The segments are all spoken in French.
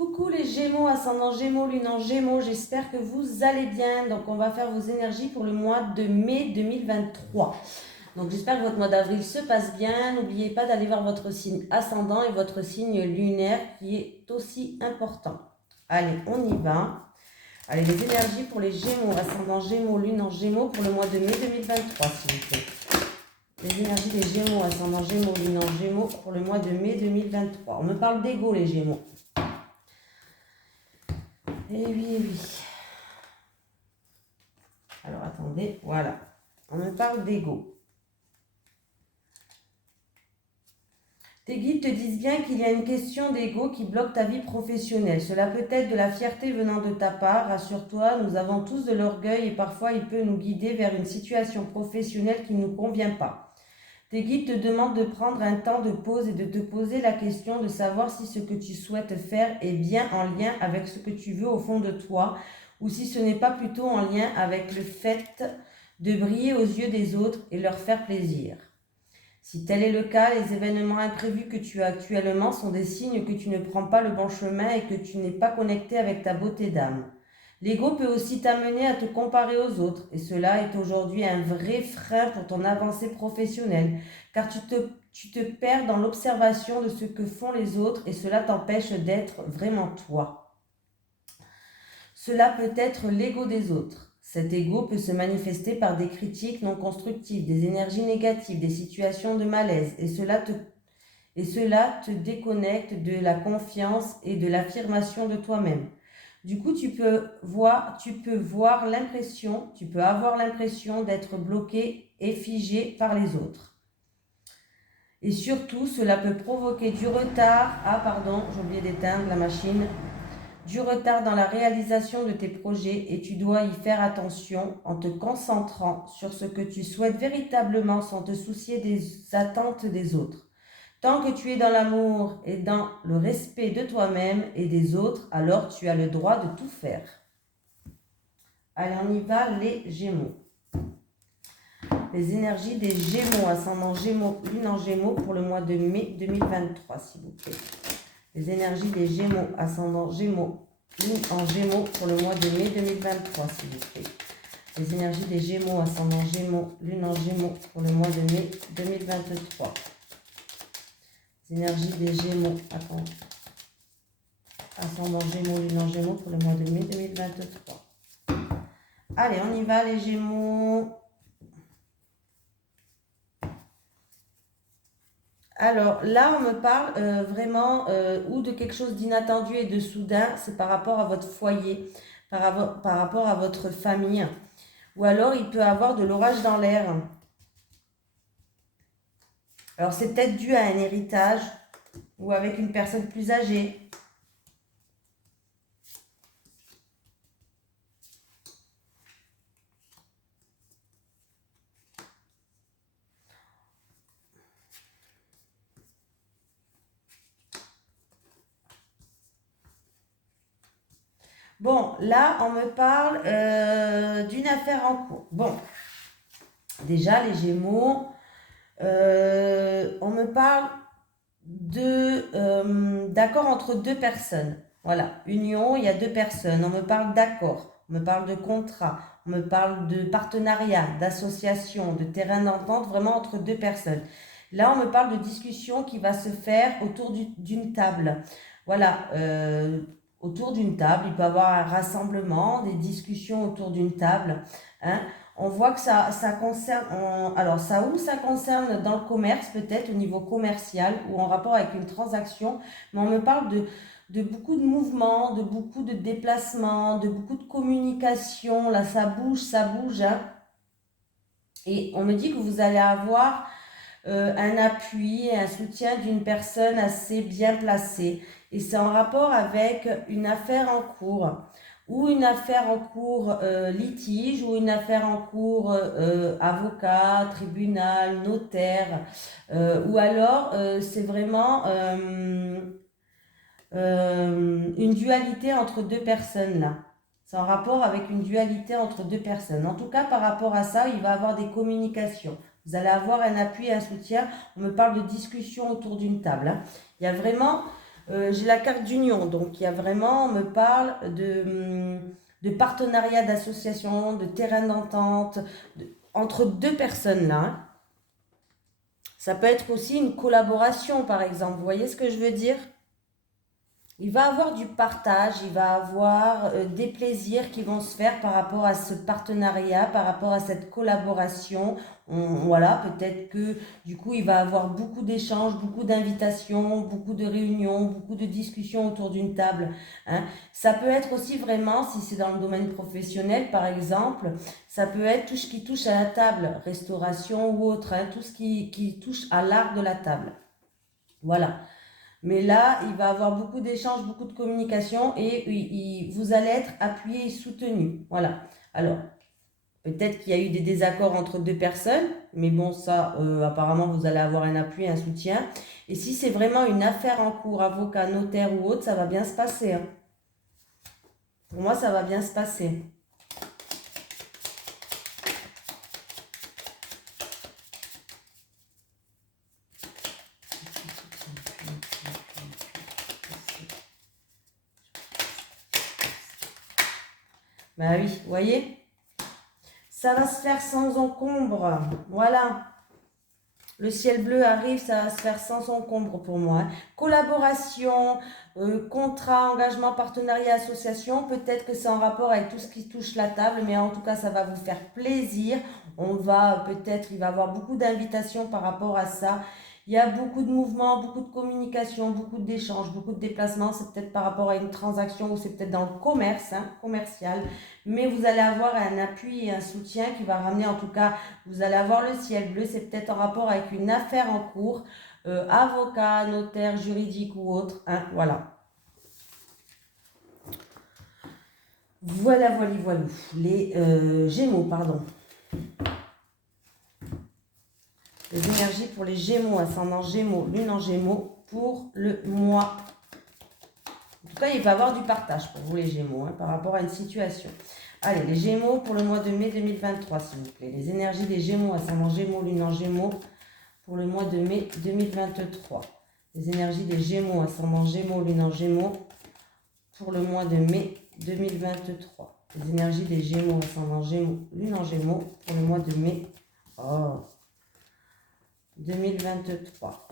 Coucou les Gémeaux, ascendant Gémeaux, lune en Gémeaux, j'espère que vous allez bien. Donc on va faire vos énergies pour le mois de mai 2023. Donc j'espère que votre mois d'avril se passe bien. N'oubliez pas d'aller voir votre signe ascendant et votre signe lunaire qui est aussi important. Allez, on y va. Allez, les énergies pour les Gémeaux, ascendant Gémeaux, lune en Gémeaux pour le mois de mai 2023, s'il vous plaît. Les énergies des Gémeaux, ascendant Gémeaux, lune en Gémeaux pour le mois de mai 2023. On me parle d'ego les Gémeaux. Eh oui, eh oui. Alors attendez, voilà. On me parle d'ego. Tes guides te disent bien qu'il y a une question d'ego qui bloque ta vie professionnelle. Cela peut être de la fierté venant de ta part. Rassure-toi, nous avons tous de l'orgueil et parfois il peut nous guider vers une situation professionnelle qui ne nous convient pas. Tes guides te demandent de prendre un temps de pause et de te poser la question de savoir si ce que tu souhaites faire est bien en lien avec ce que tu veux au fond de toi ou si ce n'est pas plutôt en lien avec le fait de briller aux yeux des autres et leur faire plaisir. Si tel est le cas, les événements imprévus que tu as actuellement sont des signes que tu ne prends pas le bon chemin et que tu n'es pas connecté avec ta beauté d'âme. L'ego peut aussi t'amener à te comparer aux autres et cela est aujourd'hui un vrai frein pour ton avancée professionnelle car tu te perds dans l'observation de ce que font les autres et cela t'empêche d'être vraiment toi. Cela peut être l'ego des autres. Cet ego peut se manifester par des critiques non constructives, des énergies négatives, des situations de malaise et cela te déconnecte de la confiance et de l'affirmation de toi-même. Du coup, tu peux avoir l'impression d'être bloqué et figé par les autres. Et surtout, cela peut provoquer du retard. Ah pardon, j'ai oublié d'éteindre la machine. Du retard dans la réalisation de tes projets et tu dois y faire attention en te concentrant sur ce que tu souhaites véritablement sans te soucier des attentes des autres. Tant que tu es dans l'amour et dans le respect de toi-même et des autres, alors tu as le droit de tout faire. Allez, on y va, les Gémeaux. Les énergies des Gémeaux, ascendant Gémeaux, lune en Gémeaux pour le mois de mai 2023, s'il vous plaît. Les énergies des Gémeaux, ascendant Gémeaux, lune en Gémeaux pour le mois de mai 2023, s'il vous plaît. Les énergies des Gémeaux, ascendant Gémeaux, lune en Gémeaux pour le mois de mai 2023. Les énergies des Gémeaux, ascendant Gémeaux, lune en Gémeaux pour le mois de mai 2023. Allez, on y va les Gémeaux. Alors là, on me parle vraiment ou de quelque chose d'inattendu et de soudain, c'est par rapport à votre foyer, par rapport à votre famille. Ou alors, il peut avoir de l'orage dans l'air. Alors, c'est peut-être dû à un héritage ou avec une personne plus âgée. Bon, là, on me parle d'une affaire en cours. Bon, déjà, les Gémeaux, on me parle d'accord entre deux personnes. Voilà, union, il y a deux personnes. On me parle d'accord, on me parle de contrat, on me parle de partenariat, d'association, de terrain d'entente, vraiment entre deux personnes. Là, on me parle de discussion qui va se faire autour d'une table. Voilà, autour d'une table, il peut y avoir un rassemblement, des discussions autour d'une table. Hein. On voit que ça concerne, ça concerne dans le commerce peut-être, au niveau commercial ou en rapport avec une transaction, mais on me parle de beaucoup de mouvements, de beaucoup de déplacements, de beaucoup de communication. Là, ça bouge, hein. Et on me dit que vous allez avoir un appui, un soutien d'une personne assez bien placée. Et c'est en rapport avec une affaire en cours, ou une affaire en cours litige, ou une affaire en cours avocat, tribunal, notaire, ou alors c'est vraiment une dualité entre deux personnes là. C'est en rapport avec une dualité entre deux personnes. En tout cas, par rapport à ça, il va y avoir des communications. Vous allez avoir un appui, un soutien. On me parle de discussion autour d'une table. Hein. Il y a vraiment J'ai la carte d'union, donc il y a vraiment, on me parle de partenariat, d'association, de terrain d'entente, entre deux personnes là, hein. Ça peut être aussi une collaboration, par exemple. Vous voyez ce que je veux dire? Il va avoir du partage, il va avoir des plaisirs qui vont se faire par rapport à ce partenariat, par rapport à cette collaboration. Voilà, peut-être que du coup, il va avoir beaucoup d'échanges, beaucoup d'invitations, beaucoup de réunions, beaucoup de discussions autour d'une table, hein. Ça peut être aussi vraiment, si c'est dans le domaine professionnel, par exemple, ça peut être tout ce qui touche à la table, restauration ou autre, hein, tout ce qui touche à l'art de la table. Voilà. Mais là, il va avoir beaucoup d'échanges, beaucoup de communication et vous allez être appuyé et soutenu. Voilà. Alors, peut-être qu'il y a eu des désaccords entre deux personnes, mais bon, ça, apparemment, vous allez avoir un appui, un soutien. Et si c'est vraiment une affaire en cours, avocat, notaire ou autre, ça va bien se passer, hein. Pour moi, ça va bien se passer. Bah oui, vous voyez? Ça va se faire sans encombre. Voilà. Le ciel bleu arrive, ça va se faire sans encombre pour moi, hein. Collaboration, contrat, engagement, partenariat, association, peut-être que c'est en rapport avec tout ce qui touche la table, mais en tout cas, ça va vous faire plaisir. On va peut-être, il va y avoir beaucoup d'invitations par rapport à ça. Il y a beaucoup de mouvements, beaucoup de communication, beaucoup d'échanges, beaucoup de déplacements. C'est peut-être par rapport à une transaction ou c'est peut-être dans le commerce, hein, commercial. Mais vous allez avoir un appui et un soutien qui va ramener, en tout cas, vous allez avoir le ciel bleu. C'est peut-être en rapport avec une affaire en cours, avocat, notaire, juridique ou autre, hein, voilà. Voilà, voilà, voilà. Les Gémeaux, pardon. Les énergies pour les Gémeaux, ascendant Gémeaux, lune en Gémeaux, pour le mois. En tout cas, il va y avoir du partage pour vous les Gémeaux, hein, par rapport à une situation. Allez, les Gémeaux pour le mois de mai 2023, s'il vous plaît. Les énergies des Gémeaux, ascendant Gémeaux, lune en Gémeaux, pour le mois de mai 2023. Les énergies des Gémeaux, ascendant Gémeaux, lune en Gémeaux, pour le mois de mai 2023. Les énergies des Gémeaux, ascendant Gémeaux, lune en Gémeaux, pour le mois de mai 2023.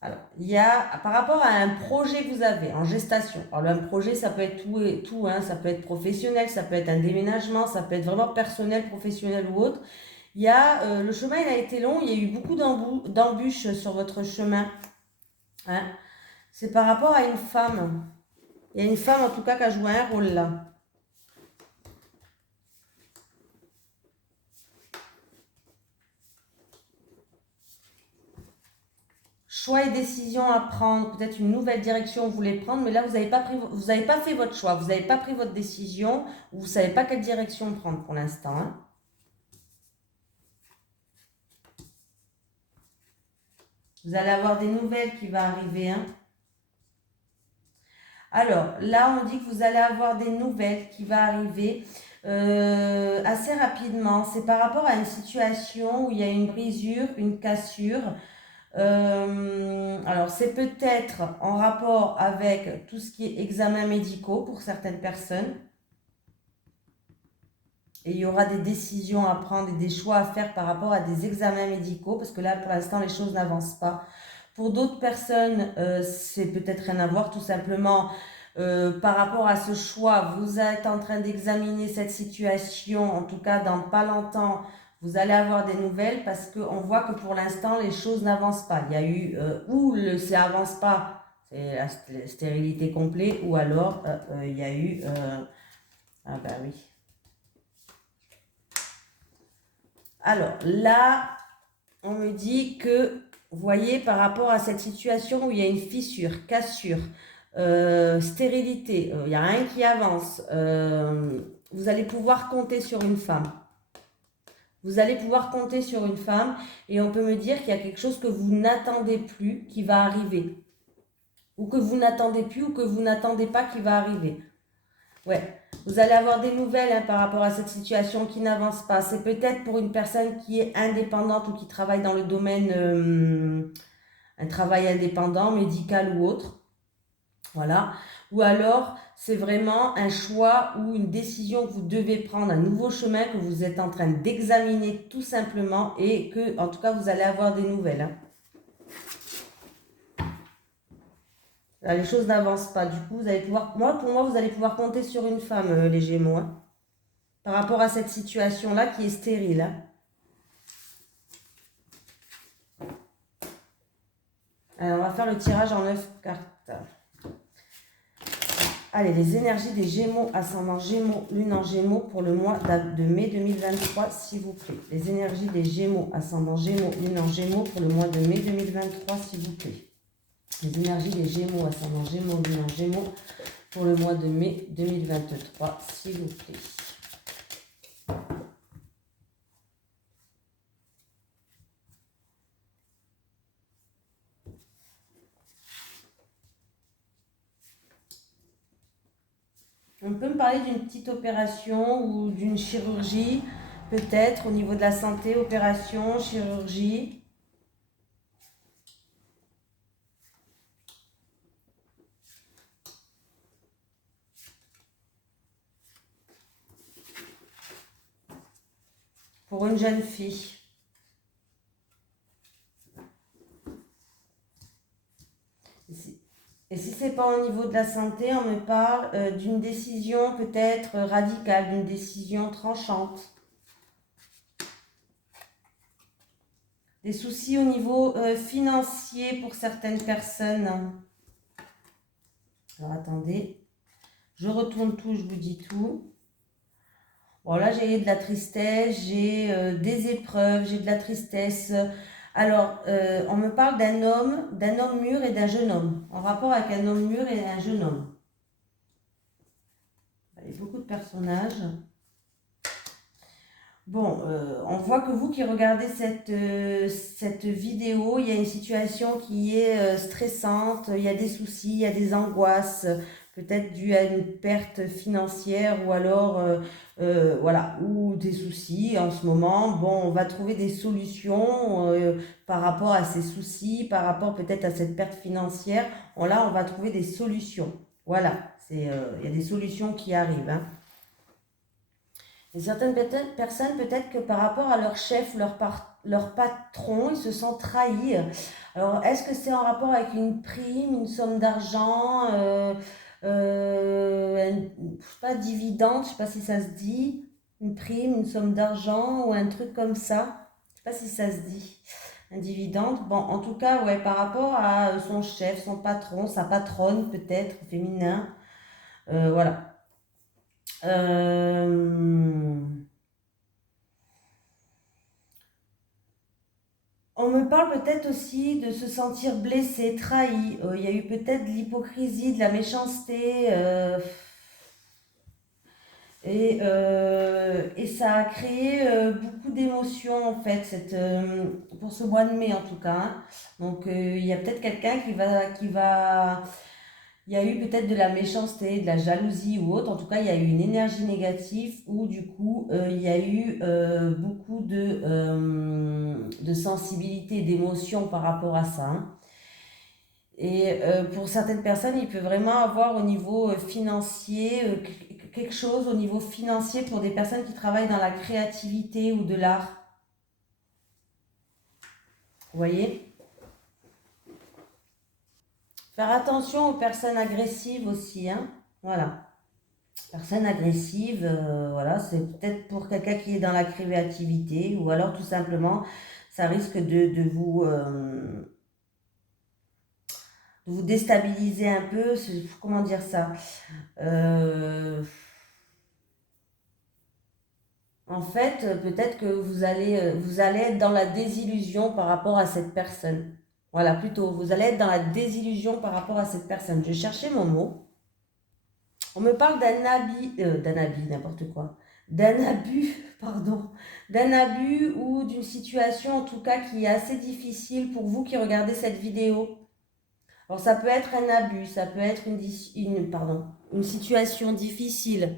Alors, il y a, par rapport à un projet que vous avez en gestation, alors un projet, ça peut être tout et tout, hein, ça peut être professionnel, ça peut être un déménagement, ça peut être vraiment personnel, professionnel ou autre. Il y a, le chemin, il a été long, il y a eu beaucoup d'embûches sur votre chemin, hein. C'est par rapport à une femme. Il y a une femme, en tout cas, qui a joué un rôle là. Choix et décision à prendre, peut-être une nouvelle direction que vous voulez prendre, mais là, vous n'avez pas fait votre choix, vous n'avez pas pris votre décision, vous ne savez pas quelle direction prendre pour l'instant, hein. Vous allez avoir des nouvelles qui vont arriver, hein. Alors, là, on dit que vous allez avoir des nouvelles qui vont arriver assez rapidement. C'est par rapport à une situation où il y a une brisure, une cassure. Alors, c'est peut-être en rapport avec tout ce qui est examens médicaux pour certaines personnes. Et il y aura des décisions à prendre et des choix à faire par rapport à des examens médicaux, parce que là, pour l'instant, les choses n'avancent pas. Pour d'autres personnes, c'est peut-être rien à voir, tout simplement. Par rapport à ce choix, vous êtes en train d'examiner cette situation, en tout cas dans pas longtemps, vous allez avoir des nouvelles parce qu'on voit que pour l'instant, les choses n'avancent pas. Il y a eu ou ça avance pas, c'est la stérilité complète, ou alors il y a eu... ah bah oui. Alors là, on me dit que, vous voyez, par rapport à cette situation où il y a une fissure, cassure, stérilité, il n'y a rien qui avance, vous allez pouvoir compter sur une femme. Vous allez pouvoir compter sur une femme et on peut me dire qu'il y a quelque chose que vous n'attendez plus qui va arriver. Ou que vous n'attendez plus ou que vous n'attendez pas qui va arriver. Ouais. Vous allez avoir des nouvelles, hein, par rapport à cette situation qui n'avance pas. C'est peut-être pour une personne qui est indépendante ou qui travaille dans le domaine un travail indépendant, médical ou autre. Voilà. Ou alors, c'est vraiment un choix ou une décision que vous devez prendre, un nouveau chemin que vous êtes en train d'examiner tout simplement et que, en tout cas, vous allez avoir des nouvelles. Hein. Là, les choses n'avancent pas. Du coup, vous allez pouvoir, pour moi, vous allez pouvoir compter sur une femme, les Gémeaux, hein, par rapport à cette situation-là qui est stérile. Hein. Alors, on va faire le tirage en 9 cartes. Allez, les énergies des Gémeaux, ascendant Gémeaux, lune en Gémeaux pour le mois de mai 2023, s'il vous plaît. Les énergies des Gémeaux, ascendant Gémeaux, lune en Gémeaux pour le mois de mai 2023, s'il vous plaît. Les énergies des Gémeaux, ascendant Gémeaux, lune en Gémeaux pour le mois de mai 2023, s'il vous plaît. On peut me parler d'une petite opération ou d'une chirurgie, peut-être au niveau de la santé, opération, chirurgie. Pour une jeune fille. Et si ce n'est pas au niveau de la santé, on me parle d'une décision peut-être radicale, d'une décision tranchante. Des soucis au niveau financier pour certaines personnes. Alors attendez, je retourne tout, je vous dis tout. Bon là j'ai de la tristesse, j'ai des épreuves, j'ai de la tristesse. Alors on me parle d'un homme mûr et d'un jeune homme. En rapport avec un homme mûr et un jeune homme. Il y a beaucoup de personnages. Bon, on voit que vous qui regardez cette vidéo, il y a une situation qui est stressante, il y a des soucis, il y a des angoisses, peut-être dues à une perte financière ou alors, voilà, ou des soucis en ce moment. Bon, on va trouver des solutions par rapport à ces soucis, par rapport peut-être à cette perte financière. Là, on va trouver des solutions. Voilà, il y a des solutions qui arrivent, hein. Et certaines personnes, peut-être que par rapport à leur chef, leur patron, ils se sentent trahis. Alors, est-ce que c'est en rapport avec une prime, une somme d'argent, je sais pas, dividende, je sais pas si ça se dit, une prime, une somme d'argent ou un truc comme ça. Je sais pas si ça se dit, un dividende. Bon, en tout cas, ouais, par rapport à son chef, son patron, sa patronne peut-être, féminin, voilà. On me parle peut-être aussi de se sentir blessé, trahi. Il y a eu peut-être de l'hypocrisie, de la méchanceté. Et ça a créé beaucoup d'émotions en fait, pour ce mois de mai en tout cas. Hein. Donc il y a peut-être quelqu'un il y a eu peut-être de la méchanceté, de la jalousie ou autre. En tout cas, il y a eu une énergie négative où du coup, il y a eu beaucoup de sensibilité, d'émotion par rapport à ça. Hein. Et pour certaines personnes, il peut vraiment avoir au niveau financier, quelque chose au niveau financier pour des personnes qui travaillent dans la créativité ou de l'art. Vous voyez? Faire attention aux personnes agressives aussi, hein. Voilà. Personne agressive, voilà, c'est peut-être pour quelqu'un qui est dans la créativité ou alors tout simplement, ça risque de vous déstabiliser un peu. Comment dire ça? En fait, peut-être que vous allez être dans la désillusion par rapport à cette personne. Voilà, plutôt, vous allez être dans la désillusion par rapport à cette personne. Je cherchais mon mot. On me parle d'un habit, n'importe quoi. D'un abus, pardon. D'un abus ou d'une situation en tout cas qui est assez difficile pour vous qui regardez cette vidéo. Alors ça peut être un abus, ça peut être une situation difficile.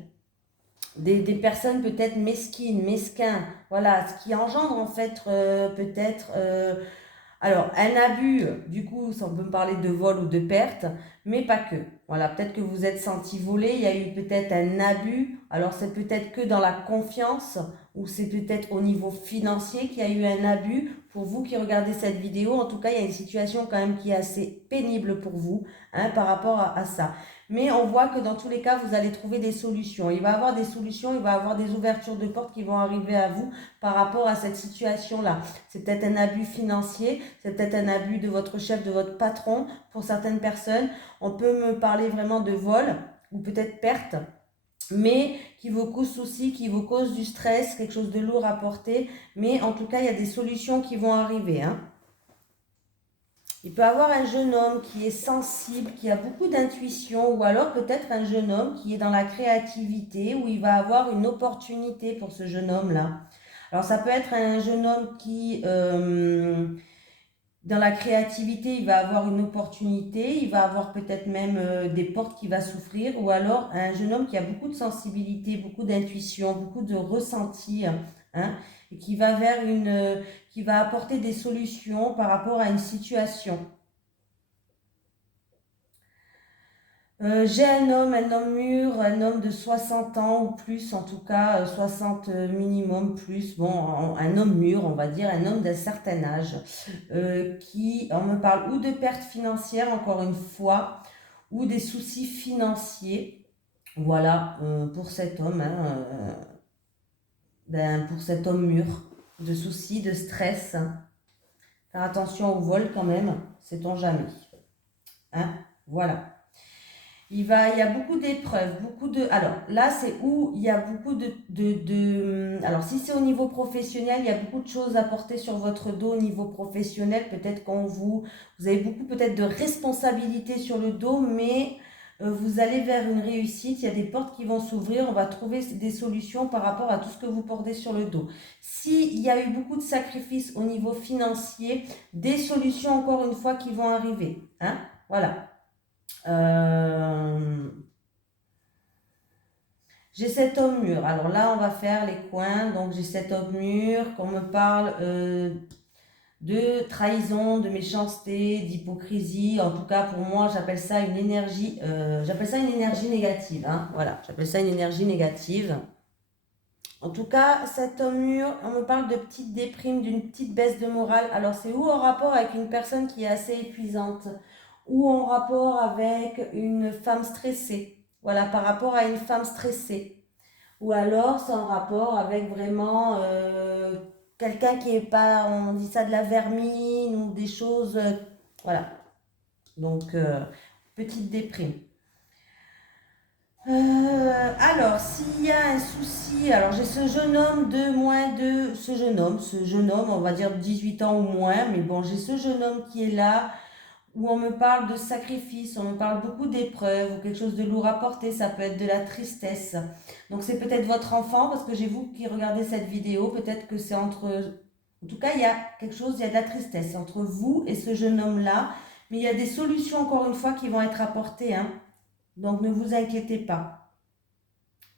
Des personnes peut-être mesquines, mesquins, voilà, ce qui engendre en fait peut-être Alors, un abus, du coup, ça on peut me parler de vol ou de perte, mais pas que. Voilà, peut-être que vous êtes senti voler, il y a eu peut-être un abus. Alors, c'est peut-être que dans la confiance ou c'est peut-être au niveau financier qu'il y a eu un abus. Pour vous qui regardez cette vidéo, en tout cas, il y a une situation quand même qui est assez pénible pour vous, hein, par rapport à ça. Mais on voit que dans tous les cas, vous allez trouver des solutions. Il va y avoir des solutions, il va y avoir des ouvertures de portes qui vont arriver à vous par rapport à cette situation-là. C'est peut-être un abus financier, c'est peut-être un abus de votre chef, de votre patron. Pour certaines personnes, on peut me parler vraiment de vol ou peut-être perte, mais qui vous cause souci, qui vous cause du stress, quelque chose de lourd à porter. Mais en tout cas, il y a des solutions qui vont arriver, hein. Il peut avoir un jeune homme qui est sensible, qui a beaucoup d'intuition, ou alors peut-être un jeune homme qui est dans la créativité, où il va avoir une opportunité pour ce jeune homme-là. Alors ça peut être un jeune homme qui, dans la créativité, il va avoir une opportunité, il va avoir peut-être même des portes qui vont s'ouvrir, ou alors un jeune homme qui a beaucoup de sensibilité, beaucoup d'intuition, beaucoup de ressenti, hein, et qui va vers qui va apporter des solutions par rapport à une situation. J'ai un homme mûr, un homme de 60 ans ou plus, en tout cas 60 minimum plus, bon, un homme mûr, on va dire, un homme d'un certain âge, on me parle ou de pertes financières, encore une fois, ou des soucis financiers, voilà, pour cet homme, hein, pour cet homme mûr, de soucis, de stress, faire attention au vol quand même, sait-on jamais, hein, voilà. Il y a beaucoup d'épreuves, alors là, c'est où il y a beaucoup alors si c'est au niveau professionnel, il y a beaucoup de choses à porter sur votre dos au niveau professionnel. Peut-être vous avez beaucoup peut-être de responsabilités sur le dos, mais vous allez vers une réussite. Il y a des portes qui vont s'ouvrir. On va trouver des solutions par rapport à tout ce que vous portez sur le dos. S'il y a eu beaucoup de sacrifices au niveau financier, des solutions encore une fois qui vont arriver, hein, voilà. J'ai cet homme mûr. Alors là, on va faire les coins. Donc, j'ai cet homme mûr qu'on me parle de trahison, de méchanceté, d'hypocrisie. En tout cas, pour moi, j'appelle ça une énergie, négative, hein. Voilà, j'appelle ça une énergie négative. En tout cas, cet homme mûr, on me parle de petite déprime, d'une petite baisse de morale. Alors, c'est ou en rapport avec une personne qui est assez épuisante, ou en rapport avec une femme stressée. Voilà, par rapport à une femme stressée. Ou alors, c'est en rapport avec vraiment quelqu'un qui est pas, on dit ça de la vermine ou des choses. Voilà. Donc, petite déprime. Alors, s'il y a un souci, alors j'ai ce jeune homme ce jeune homme, on va dire 18 ans ou moins, mais bon, j'ai ce jeune homme qui est là, où on me parle de sacrifice, on me parle beaucoup d'épreuves, ou quelque chose de lourd à porter, ça peut être de la tristesse. Donc c'est peut-être votre enfant, parce que j'ai vous qui regardez cette vidéo, peut-être que c'est entre... En tout cas, il y a quelque chose, il y a de la tristesse entre vous et ce jeune homme-là, mais il y a des solutions, encore une fois, qui vont être apportées, hein. Donc ne vous inquiétez pas.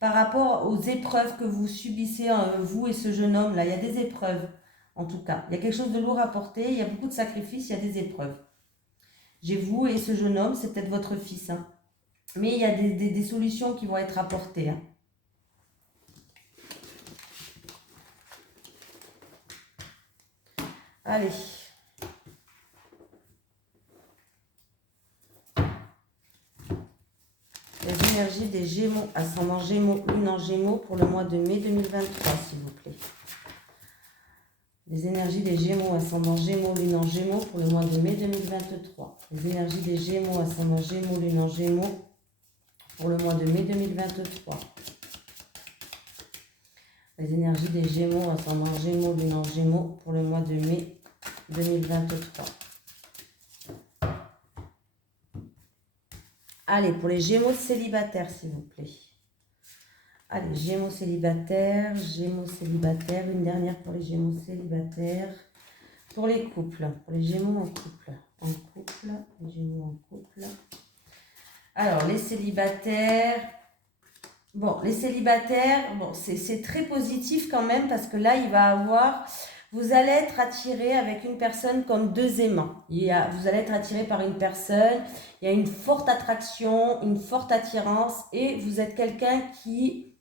Par rapport aux épreuves que vous subissez, vous et ce jeune homme-là, il y a des épreuves, en tout cas. Il y a quelque chose de lourd à porter, il y a beaucoup de sacrifices, il y a des épreuves. J'ai vous et ce jeune homme, c'est peut-être votre fils, hein. Mais il y a des solutions qui vont être apportées, hein. Allez. Les énergies des Gémeaux, ascendant Gémeaux, lune en Gémeaux pour le mois de mai 2023, s'il vous plaît. Les énergies des Gémeaux, ascendant Gémeaux, lune en Gémeaux pour le mois de mai 2023. Les énergies des Gémeaux, ascendant Gémeaux, lune en Gémeaux pour le mois de mai 2023. Les énergies des Gémeaux, ascendant Gémeaux, lune en Gémeaux pour le mois de mai 2023. Allez, pour les Gémeaux célibataires, s'il vous plaît. Allez, Gémeaux célibataires, une dernière pour les Gémeaux célibataires. Pour les couples, pour les Gémeaux en couple. Les Gémeaux en couple. Alors, les célibataires. Bon, les célibataires, bon, c'est très positif quand même parce que là, il va avoir... Vous allez être attiré avec une personne comme deux aimants. Vous allez être attiré par une personne, il y a une forte attraction, une forte attirance et vous êtes quelqu'un qui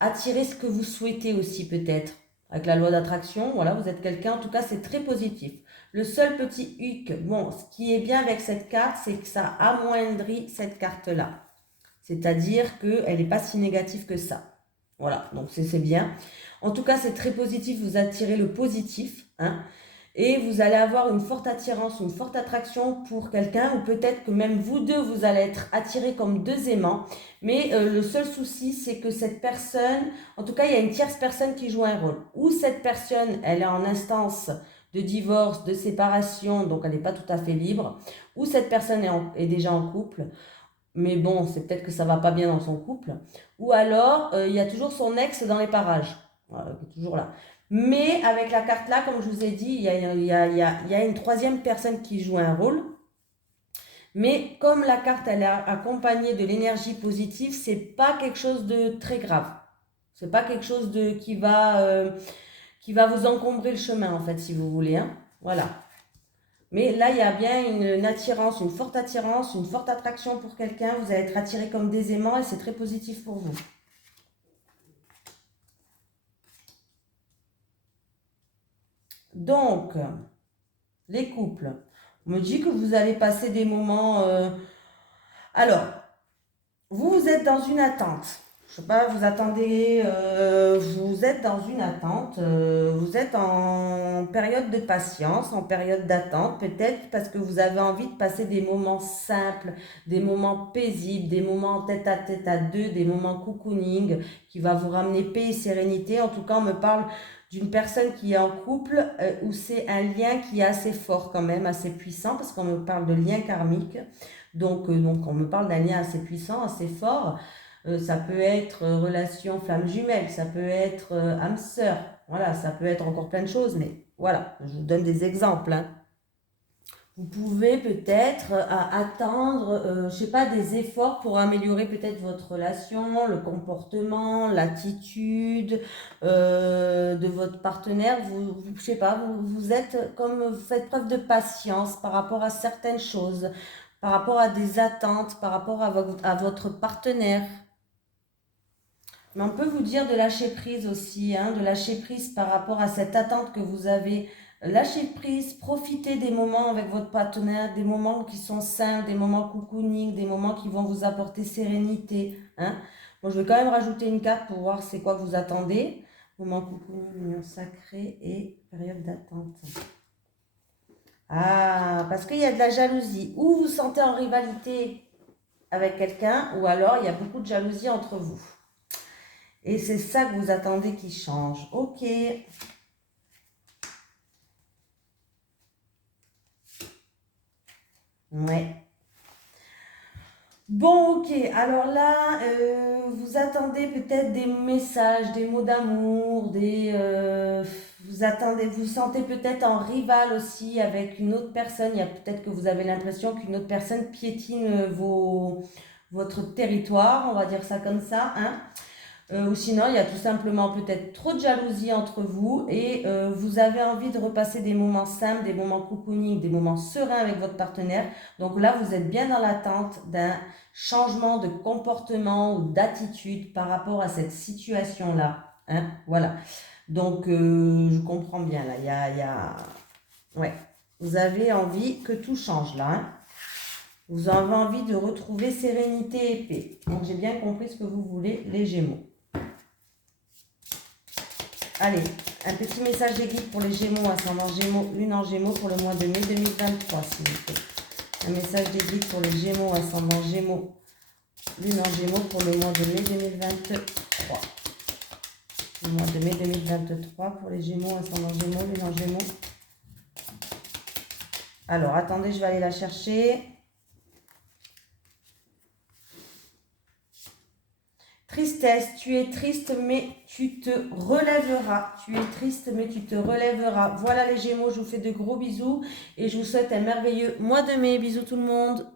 attire ce que vous souhaitez aussi peut-être. Avec la loi d'attraction, voilà, vous êtes quelqu'un, en tout cas c'est très positif. Le seul petit hic, bon, ce qui est bien avec cette carte, c'est que ça amoindrit cette carte-là. C'est-à-dire qu'elle n'est pas si négative que ça. Voilà, donc c'est bien. En tout cas, c'est très positif, vous attirez le positif, hein, et vous allez avoir une forte attirance, une forte attraction pour quelqu'un, ou peut-être que même vous deux, vous allez être attirés comme deux aimants. Mais le seul souci, c'est que cette personne, en tout cas, il y a une tierce personne qui joue un rôle. Ou cette personne, elle est en instance de divorce, de séparation, donc elle n'est pas tout à fait libre. Ou cette personne est déjà en couple. Mais bon, c'est peut-être que ça va pas bien dans son couple. Ou alors, il y a toujours son ex dans les parages. Voilà, qui est toujours là. Mais avec la carte là, comme je vous ai dit, il y a une troisième personne qui joue un rôle. Mais comme la carte, elle est accompagnée de l'énergie positive, c'est pas quelque chose de très grave. C'est pas quelque chose qui va vous encombrer le chemin, en fait, si vous voulez, hein. Voilà. Mais là, il y a bien une attirance, une forte attraction pour quelqu'un. Vous allez être attiré comme des aimants et c'est très positif pour vous. Donc, les couples. On me dit que vous allez passer des moments... Alors, vous êtes dans une attente. Je sais pas, vous attendez, vous êtes dans une attente, vous êtes en période de patience, en période d'attente, peut-être parce que vous avez envie de passer des moments simples, des moments paisibles, des moments tête à deux, des moments cocooning qui va vous ramener paix et sérénité. En tout cas, on me parle d'une personne qui est en couple où c'est un lien qui est assez fort quand même, assez puissant, parce qu'on me parle de lien karmique. Donc on me parle d'un lien assez puissant, assez fort. Ça peut être relation flamme jumelle, ça peut être âme sœur, voilà, ça peut être encore plein de choses, mais voilà, je vous donne des exemples, hein. Vous pouvez peut-être attendre, je sais pas, des efforts pour améliorer peut-être votre relation, le comportement, l'attitude de votre partenaire. Je sais pas, vous êtes comme, vous faites preuve de patience par rapport à certaines choses, par rapport à des attentes, par rapport à votre partenaire. Mais on peut vous dire de lâcher prise aussi, hein, de lâcher prise par rapport à cette attente que vous avez. Lâcher prise, profitez des moments avec votre partenaire, des moments qui sont sains, des moments cocooning, des moments qui vont vous apporter sérénité, hein. Bon, je vais quand même rajouter une carte pour voir c'est quoi que vous attendez. Moment cocooning, union sacrée et période d'attente. Ah, parce qu'il y a de la jalousie. Ou vous sentez en rivalité avec quelqu'un, ou alors il y a beaucoup de jalousie entre vous. Et c'est ça que vous attendez qui change. Ok. Ouais. Bon, ok. Alors là, vous attendez peut-être des messages, des mots d'amour, vous sentez peut-être en rival aussi avec une autre personne. Il y a peut-être que vous avez l'impression qu'une autre personne piétine votre territoire, on va dire ça comme ça, hein. Ou sinon, il y a tout simplement peut-être trop de jalousie entre vous et vous avez envie de repasser des moments simples, des moments cocooning, des moments sereins avec votre partenaire. Donc là, vous êtes bien dans l'attente d'un changement de comportement ou d'attitude par rapport à cette situation-là, hein, voilà. Donc, je comprends bien là. Ouais. Vous avez envie que tout change là, hein. Vous avez envie de retrouver sérénité et paix. Donc, j'ai bien compris ce que vous voulez, les Gémeaux. Allez, un petit message des guides pour les Gémeaux, ascendant Gémeaux, lune en Gémeaux pour le mois de mai 2023, s'il vous plaît. Un message des guides pour les Gémeaux, ascendant Gémeaux, lune en Gémeaux pour le mois de mai 2023. Le mois de mai 2023 pour les Gémeaux, ascendant Gémeaux, lune en Gémeaux. Alors, attendez, je vais aller la chercher. Tristesse, tu es triste mais tu te relèveras. Tu es triste mais tu te relèveras. Voilà les Gémeaux, je vous fais de gros bisous et je vous souhaite un merveilleux mois de mai. Bisous tout le monde.